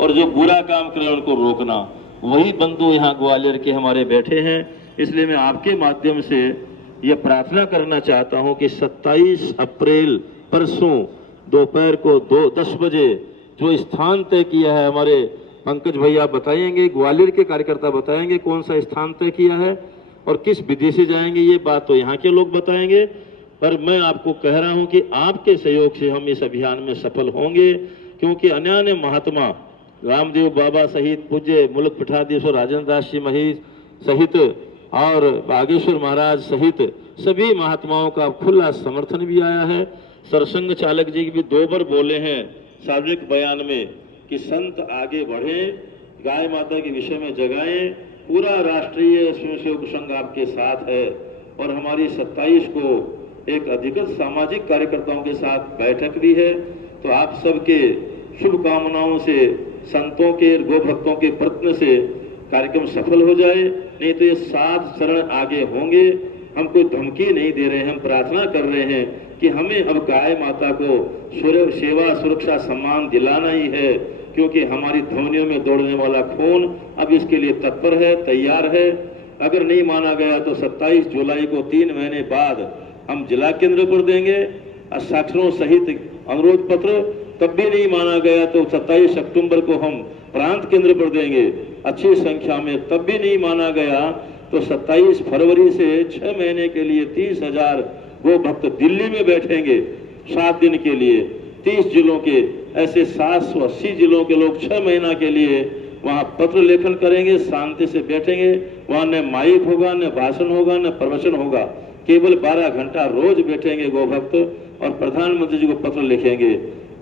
और जो बुरा काम कर रहे हैं उनको रोकना। वही बंधु यहाँ ग्वालियर के हमारे बैठे हैं, इसलिए मैं आपके माध्यम से ये प्रार्थना करना चाहता हूँ कि 27 अप्रैल परसों दोपहर को 10 बजे जो स्थान तय किया है, हमारे पंकज भैया बताएंगे, ग्वालियर के कार्यकर्ता बताएंगे कौन सा स्थान तय किया है और किस विधि से जाएंगे, ये बात तो यहाँ के लोग बताएंगे। पर मैं आपको कह रहा हूँ कि आपके सहयोग से हम इस अभियान में सफल होंगे, क्योंकि अन्य महात्मा रामदेव बाबा सहित पूज्य मुलक पीठाधीश्वर राजेंद्र दास जी महिष सहित और बागेश्वर महाराज सहित सभी महात्माओं का खुला समर्थन भी आया है। सरसंघ चालक जी भी 2 बार बोले हैं सार्वजनिक बयान में कि संत आगे बढ़े, गाय माता के विषय में जगाएं। पूरा राष्ट्रीय स्वयंसेवक संघ आपके साथ है और हमारी 27 को एक अधिकृत सामाजिक कार्यकर्ताओं के साथ बैठक भी है। तो आप सबके शुभकामनाओं से, संतों के, गोभक्तों के प्रयत्न से कार्यक्रम सफल हो जाए। नहीं तो ये 7 चरण आगे होंगे। हम कोई धमकी नहीं दे रहे हैं, हम प्रार्थना कर रहे हैं कि हमें अब गाय माता को सेवा, सुरक्षा, सम्मान दिलाना ही है, क्योंकि हमारी ध्वनियों में दौड़ने वाला खून अब इसके लिए तत्पर है, तैयार है। अगर नहीं माना गया तो 27 जुलाई को 3 महीने बाद हम जिला केंद्र पर देंगे हस्ताक्षरों सहित अनुरोध पत्र। तब भी नहीं माना गया तो 27 अक्टूबर को हम प्रांत केंद्र पर देंगे अच्छी संख्या में। तब भी नहीं माना गया तो 27 फरवरी से 6 महीने के लिए 30,000 गो भक्त दिल्ली में बैठेंगे 7 दिन के लिए। 30 जिलों के ऐसे 780 जिलों के लोग 6 महीना के लिए वहां पत्र लेखन करेंगे, शांति से बैठेंगे। वहां न माइक होगा, न भाषण होगा, न प्रवचन होगा, केवल 12 घंटा रोज बैठेंगे गो भक्त और प्रधानमंत्री जी को पत्र लिखेंगे।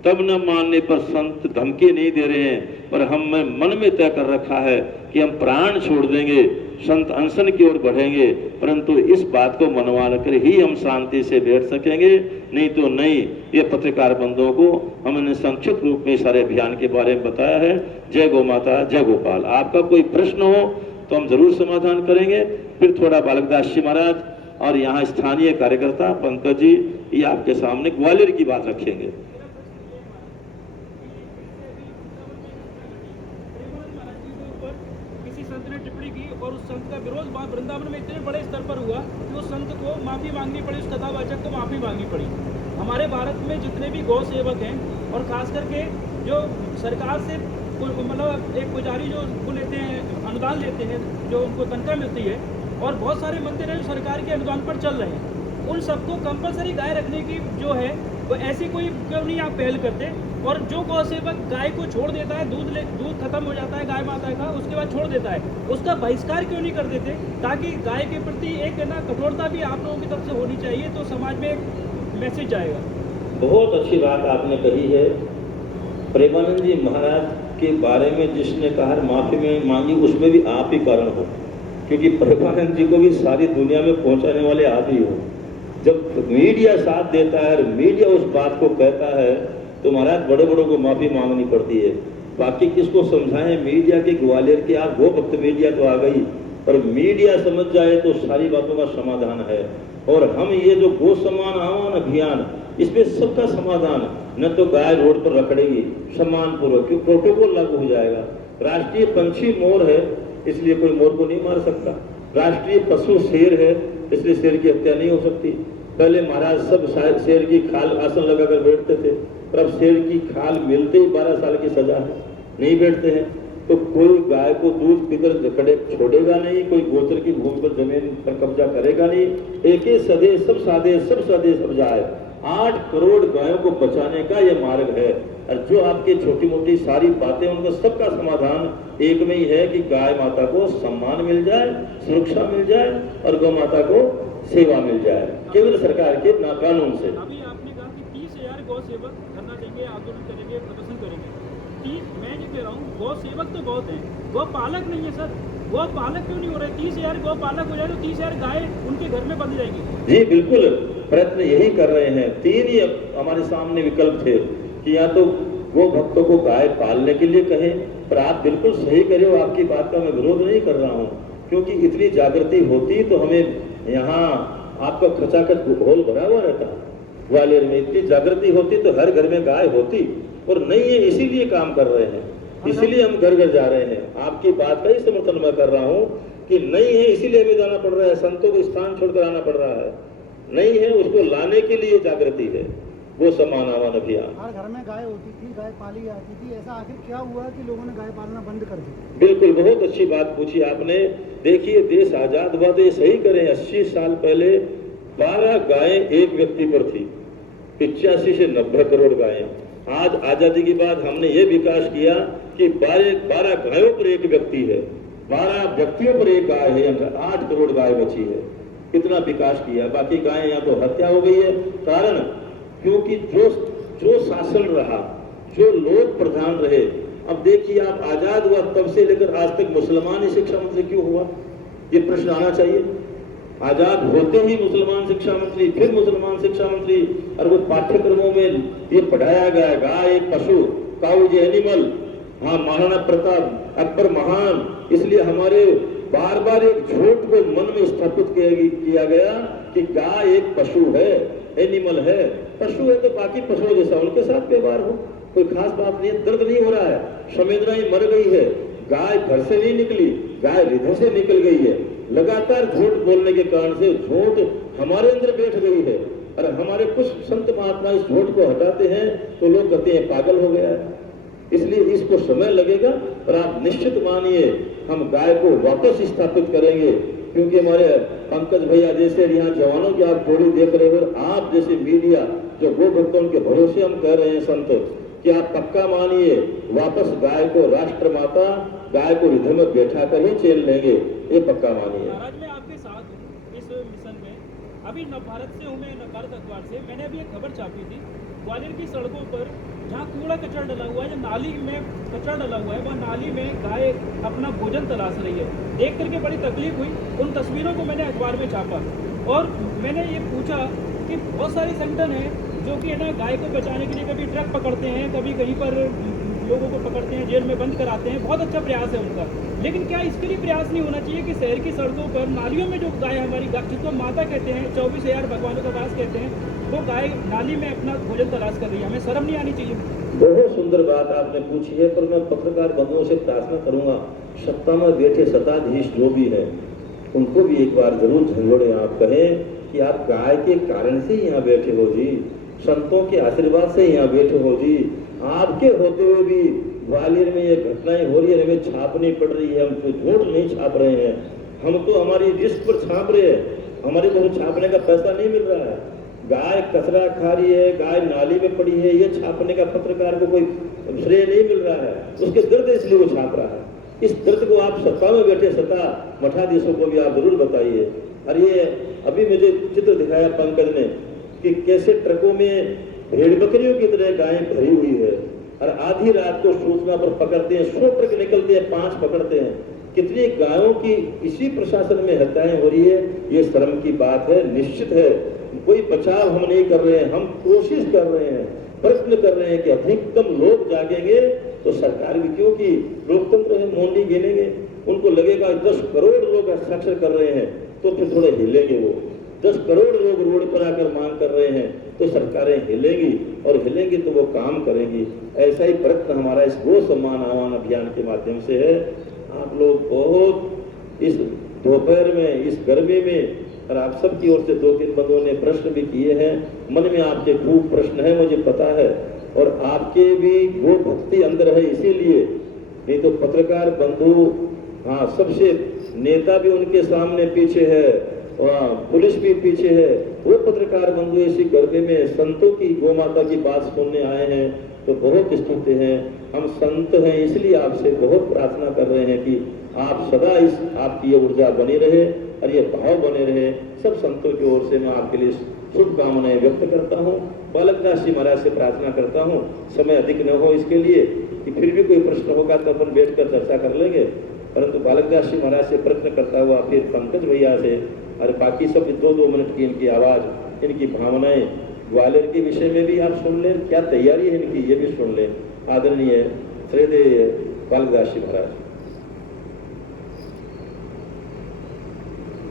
तब न मानने पर संत धमकी नहीं दे रहे हैं, पर हम मन में तय कर रखा है कि हम प्राण छोड़ देंगे, संत अनशन की ओर बढ़ेंगे, परंतु इस बात को मनवा कर ही हम शांति से बैठ सकेंगे। नहीं तो नहीं। ये पत्रकार बंधुओं को हमने संक्षिप्त रूप में सारे अभियान के बारे में बताया है। जय गौ माता, जय गोपाल। आपका कोई प्रश्न हो तो हम जरूर समाधान करेंगे। फिर थोड़ा बालकदास जी महाराज और यहाँ स्थानीय कार्यकर्ता पंकज जी ये आपके सामने ग्वालियर की बात रखेंगे। संत ने टिप्पणी की और उस संत का विरोध वृंदावन में इतने बड़े स्तर पर हुआ कि उस संत को माफी मांगनी पड़ी, उस कथावाचक को माफी मांगनी पड़ी। हमारे भारत में जितने भी गौ सेवक हैं और खास करके जो सरकार से मतलब एक पुजारी जो वो लेते हैं, अनुदान लेते हैं, जो उनको तनख्वाह मिलती है, और बहुत सारे मंदिर हैं जो सरकार के अनुदान पर चल रहे हैं, उन सबको कंपलसरी गाय रखने की जो है वो ऐसी कोई क्यों नहीं आप पहल करते। और जो गौ सेवक गाय को छोड़ देता है, दूध खत्म हो जाता है गाय माता का, उसके बाद छोड़ देता है, उसका बहिष्कार क्यों नहीं कर देते, ताकि गाय के प्रति एक ना कठोरता भी आप लोगों की तरफ से होनी चाहिए, तो समाज में एक मैसेज जाएगा। बहुत अच्छी बात आपने कही है। प्रेमानंद जी महाराज के बारे में जिसने कहा माफी में मांगी, उसमें भी आप ही कारण हो, क्योंकि प्रेमानंद जी को भी सारी दुनिया में पहुंचाने वाले आप ही हो। जब मीडिया साथ देता है और मीडिया उस बात को कहता है तो महाराज बड़े बड़ों को माफी मांगनी पड़ती है। बाकी किसको समझाएं, मीडिया के ग्वालियर के आप गो भक्त मीडिया तो आ गई, पर मीडिया समझ जाए तो सारी बातों का समाधान है। और हम ये जो गो सम्मान आह्वान अभियान, इसमें सबका समाधान, न तो गाय रोड पर रखड़ेगी सम्मान पूर्वक, क्यों प्रोटोकॉल लागू हो जाएगा। राष्ट्रीय पंछी मोर है, इसलिए कोई मोर को नहीं मार सकता। राष्ट्रीय पशु शेर है, इसलिए शेर की हत्या नहीं हो सकती। पहले महाराज सब शेर की खाल आसन लगाकर बैठते थे, पर अब शेर की खाल मिलते ही 12 साल की सजा है, नहीं बैठते हैं। तो कोई गाय को दूध पीकर जकड़े छोड़ेगा नहीं, कोई गोचर की भूमि पर जमीन पर कब्जा करेगा नहीं। एक ही सदे सब सादे, सब सदे सब जाए। 8 करोड़ गायों को बचाने का ये मार्ग है। और जो आपकी छोटी मोटी सारी बातें, उनका सबका समाधान एक में ही है कि गाय माता को सम्मान मिल जाए, सुरक्षा मिल जाए और गौ माता को सेवा मिल जाए, केवल सरकार के ना कानून से। अभी आपने कहा कि 30,000 गौ सेवक धरना देंगे, आंदोलन करेंगे, प्रदर्शन करेंगे। मैं ये कह रहा हूँ, गौ सेवक तो बहुत है, गौ पालक नहीं है सर। गौ पालक क्यों नहीं हो रहे? 30,000 गौ पालक हो जाए तो 30,000 गाय उनके घर में बंध जाएंगी। जी बिल्कुल, प्रयत्न यही कर रहे हैं। 3 ही हमारे सामने विकल्प थे कि या तो गो भक्तों को गाय पालने के लिए कहें, पर आप बिल्कुल सही करे हो, आपकी बात का मैं विरोध नहीं कर रहा हूँ, क्योंकि इतनी जागृति होती तो हमें यहाँ आपका खचाखच होल भरा हुआ रहता। ग्वालियर में इतनी जागृति होती तो हर घर में गाय होती, और नहीं है, इसीलिए काम कर रहे हैं। इसीलिए हम घर घर जा रहे हैं। आपकी बात का ही समर्थन मैं कर रहा हूँ कि नहीं है इसीलिए हमें जाना पड़ रहा है, संतों को स्थान छोड़कर आना पड़ रहा है। नहीं है उसको लाने के लिए जागृति है, वो समान आवान अभियान। हर घर में गाय होती थी, गाय पाली जाती थी, ऐसा आखिर क्या हुआ कि लोगों ने गाय पालना बंद कर दी? बिल्कुल, बहुत अच्छी बात पूछी आपने। देखिए देश आजाद हुआ तो ये सही करें, 80 साल पहले 12 गायें एक व्यक्ति पर थी, 85 से 90 करोड़ गायें। आज आजादी के बाद हमने ये विकास किया कि 12 गायों पर एक व्यक्ति है, 12 व्यक्तियों पर एक गाय है, 8 करोड़ गाय बची है। कितना विकास किया। बाकी गायें यहाँ तो हत्या हो गई है। कारण क्योंकि जो शासन रहा, जो लोग प्रधान रहे। अब देखिए आप, आजाद हुआ तब से लेकर आज तक मुसलमान ही शिक्षा मंत्री क्यों हुआ, ये प्रश्न आना चाहिए। आजाद होते ही मुसलमान शिक्षा मंत्री, फिर मुसलमान शिक्षा मंत्री, और वो पाठ्यक्रमों में ये पढ़ाया गया गाय एक पशु, काउ इज एनिमल। हाँ, महाराणा प्रताप, अकबर महान, इसलिए हमारे बार बार एक झूठ को मन में स्थापित किया गया कि गाय एक पशु है, एनिमल है। पशु है तो बाकी पशुओं जैसा उनके साथ व्यवहार हो, कोई खास बात नहीं है। दर्द नहीं हो रहा है, संवेदनाएं मर गई है। गाय घर से नहीं निकली, गाय हृदय से निकल गई है। लगातार झूठ बोलने के कारण से झूठ हमारे अंदर बैठ गई है, और हमारे कुछ संत महात्मा इस झूठ को हटाते हैं तो लोग कहते हैं पागल हो गया है। इसलिए इसको समय लगेगा, पर आप निश्चित मानिए हम गाय को वापस स्थापित करेंगे। क्योंकि हमारे पंकज भैया जैसे यहाँ जवानों की आप जोड़ी देख रहे हो, आप जैसे मीडिया जो गो भक्तों के भरोसे हम कह रहे हैं संत, कि आप पक्का मानिए वापस गाय को राष्ट्र माता, गाय को हृदय में बैठा कर ही चेल लेंगे, ये पक्का मानिए। महाराज मैं आपके साथ हूँ इस मिशन में। अभी नवभारत से हूँ मैं, नवभारत अखबार से मैंने अभी एक खबर छापी थी। ग्वालियर की सड़कों पर जहाँ कूड़ा कचरा डला हुआ है, नाली में कचरा डला हुआ है, वह नाली में गाय अपना भोजन तलाश रही है। देख करके बड़ी तकलीफ हुई। उन तस्वीरों को मैंने अखबार में छापा और मैंने ये पूछा कि बहुत सारे संगठन हैं जो कि है ना गाय को बचाने के लिए कभी ट्रक पकड़ते हैं, कभी कहीं पर लोगों को पकड़ते हैं, जेल में बंद कराते हैं। बहुत अच्छा प्रयास है उनका, लेकिन क्या इसके लिए प्रयास नहीं होना चाहिए कि शहर की सड़कों पर नालियों में जो गाय हमारी जिसको माता कहते हैं, 24,000 भगवानों का वास कहते हैं, वो गाय नाली में अपना भोजन तलाश कर रही है। हमें शर्म नहीं आनी चाहिए? बहुत सुंदर बात आपने पूछी है, पर मैं पत्रकार बंधुओं से प्रार्थना करूंगा, सत्ता में बैठे सत्ताधीश जो भी है उनको भी एक बार जरूर झंझोड़े। आप कहें कि आप गाय के कारण से यहाँ बैठे हो जी, संतों के आशीर्वाद से यहाँ बैठे हो जी। आपके होते हुए भी ग्वालियर में ये घटनाएं हो रही है, हमें छापनी पड़ रही है। हम तो झूठ नहीं छाप रहे हैं, हम तो हमारी रिस्क पर छाप रहे हैं, हमारे को छापने का पैसा नहीं मिल रहा है। गाय कचरा खा रही है, गाय नाली में पड़ी है, ये छापने का पत्रकार को कोई श्रेय नहीं मिल रहा है। उसके दर्द इसलिए वो छाप रहा है। इस दर्द को आप सत्ता में बैठे सत्ता मठाधीशों को भी आप जरूर बताइए। और ये अभी मुझे चित्र दिखाया पंकज ने कि कैसे ट्रकों में भेड़ बकरियों की तरह गायें भरी हुई है, और आधी रात को सूचना पर पकड़ते हैं, 100 ट्रक निकलते हैं, 5 पकड़ते हैं। कितनी गायों की इसी प्रशासन में हत्याएं हो रही है, ये शर्म की बात है। निश्चित है कोई बचाव हम नहीं कर रहे हैं, हम कोशिश कर रहे हैं, प्रयत्न कर रहे हैं कि अधिकतम लोग जागेंगे तो सरकार भी, क्योंकि लोकतंत्र है, मोंडी गिनेंगे, उनको लगेगा 10 करोड़ लोग हस्ताक्षर कर रहे हैं तो फिर थोड़े हिलेंगे। वो 10 करोड़ लोग रोड पर आकर मांग कर रहे हैं तो सरकारें हिलेंगी, और हिलेंगी तो वो काम करेंगी। ऐसा ही प्रयत्न हमारा इस गो सम्मान आह्वान अभियान के माध्यम से है। आप लोग बहुत इस दोपहर में, इस गर्मी में, और आप सबकी ओर से 2-3 बंधुओं ने प्रश्न भी किए हैं। मन में आपके खूब प्रश्न है, मुझे पता है, और आपके भी वो भक्ति अंदर है, इसीलिए। नहीं तो पत्रकार बंधु, हाँ, सबसे नेता भी उनके सामने पीछे है, और पुलिस भी पीछे है। वो पत्रकार बंधु इसी गर्मी में संतों की, गौ माता की बात सुनने आए हैं तो बहुत स्तुति हैं। हम संत हैं, इसलिए आपसे बहुत प्रार्थना कर रहे हैं कि आप सदा इस आपकी ये ऊर्जा बनी रहे और ये भाव बने रहे। सब संतों की ओर से मैं आपके लिए शुभकामनाएं व्यक्त करता हूँ। बालकदास जी महाराज से प्रार्थना करता हूँ समय अधिक न हो इसके लिए, कि फिर भी कोई प्रश्न होगा तो अपन बैठकर चर्चा कर लेंगे, परंतु बालकदास जी महाराज से प्रश्न करता हुआ फिर पंकज भैया से, और बाकी सब 2-2 मिनट की इनकी आवाज, इनकी भावनाएं, ग्वालियर के विषय में भी आप सुन लें, क्या तैयारी है इनकी ये भी सुन लें। आदरणीय श्रीदेव बालकदास जी महाराज।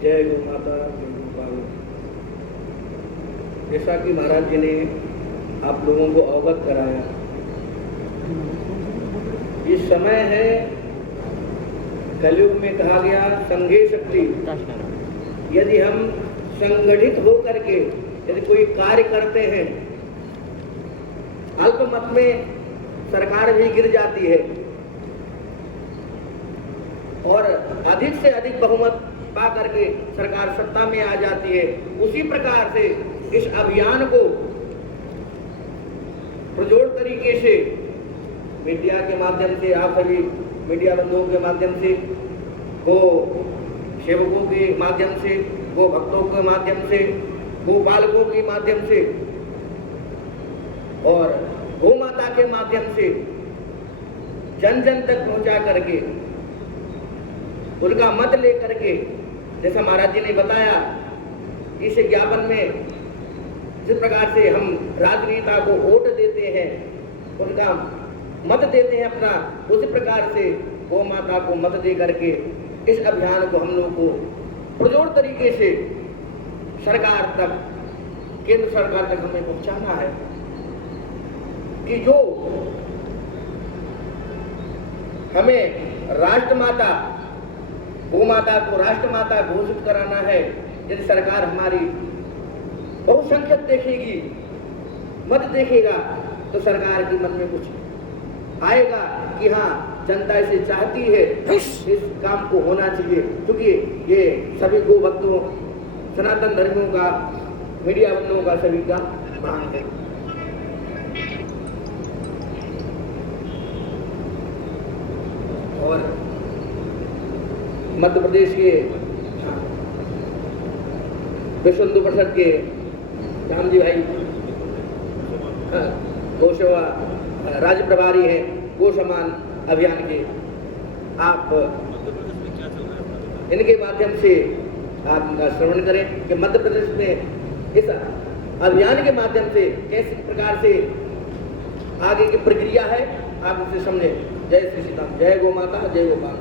जय गौ माता, जय गोपाल। जैसा कि महाराज जी ने आप लोगों को अवगत कराया ये समय है, कलयुग में कहा गया संघे शक्ति। यदि हम संगठित होकर के यदि कोई कार्य करते हैं, अल्पमत में सरकार भी गिर जाती है और अधिक से अधिक बहुमत पा करके सरकार सत्ता में आ जाती है। उसी प्रकार से इस अभियान को प्रजोर तरीके से मीडिया के माध्यम से, आप सभी मीडिया बंधुओं के माध्यम से, गो सेवकों के माध्यम से, गो भक्तों के माध्यम से, गो पालकों के माध्यम से और गो माता के माध्यम से जन जन तक पहुंचा करके उनका मत लेकर के, जैसा महाराज जी ने बताया, इस ज्ञापन में जिस प्रकार से हम राजनेता को वोट देते हैं, उनका मत देते हैं अपना, उसी प्रकार से गौ माता को मत दे करके इस अभियान को हम लोग को प्रजोर तरीके से सरकार तक, केंद्र सरकार तक हमें पहुंचाना है कि जो हमें राष्ट्रमाता गौ माता को राष्ट्रमाता घोषित कराना है। यदि सरकार हमारी बहुसंख्यक देखेगी, मत देखेगा, तो सरकार के मन में कुछ आएगा कि हाँ, जनता इसे चाहती है, इस काम को होना चाहिए। क्योंकि ये सभी गो भक्तों, सनातन धर्मियों का, मीडिया बंधुओं का, सभी का मांग है। और मध्य प्रदेश के विश्व हिंदू परिषद के रामजी भाई गौ सेवा राज्य प्रभारी हैं गो सम्मान अभियान के, आप इनके माध्यम से आप इनका श्रवण करें कि मध्य प्रदेश में इस अभियान के माध्यम से किस प्रकार से आगे की प्रक्रिया है, आप उसे समझें। जय श्री सीताराम, जय गौ माता, जय गोपाल।